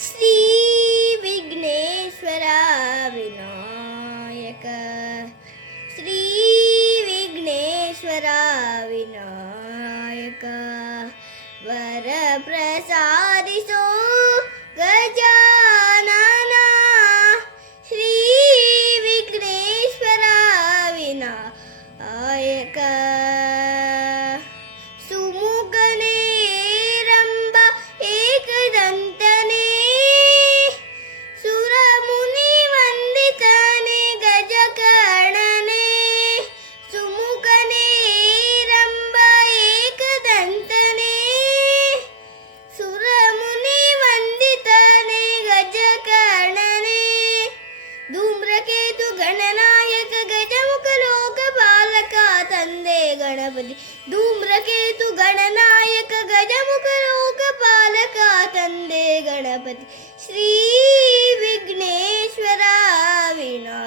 ಶ್ರೀ ವಿಘ್ನೇಶ್ವರ ವಿನಾಯಕ, ಶ್ರೀ ವಿಘ್ನೇಶ್ವರ ವಿನಾಯಕ, ವರ ಪ್ರಸಾದಿಸೋ ಗಜಾನನ, ಶ್ರೀ ವಿಘ್ನೇಶ್ವರ ವಿನಾಯಕ. ಸುಮುಖನೇ ರಂಭ ಏಕದಂತನೇ, ಸುರಮುನಿ ವಂದಿತನೇ ಗಜಕರ್ಣನೇ. ಸುಮುಖನೇ ರಂಭ ಏಕದಂತನೇ, ಸುರಮುನಿ ವಂದಿತನೇ ಗಜಕರ್ಣನೇ. ಧೂಮ್ರಕೇತು ಗಣನಾಯಕ ಗಜಮುಖ ಲೋಕಪಾಲಕ ತಂದೆ ಗಣಪತಿ. ಧೂಮ್ರಕೇತು ಗಣನಾಯಕ ಗಜಮುಖ ಲೋಕಪಾಲಕ ತಂದೆ ಗಣಪತಿ. ಶ್ರೀ ವಿಘ್ನೇಶ್ವರ ವಿನಾಯಕ.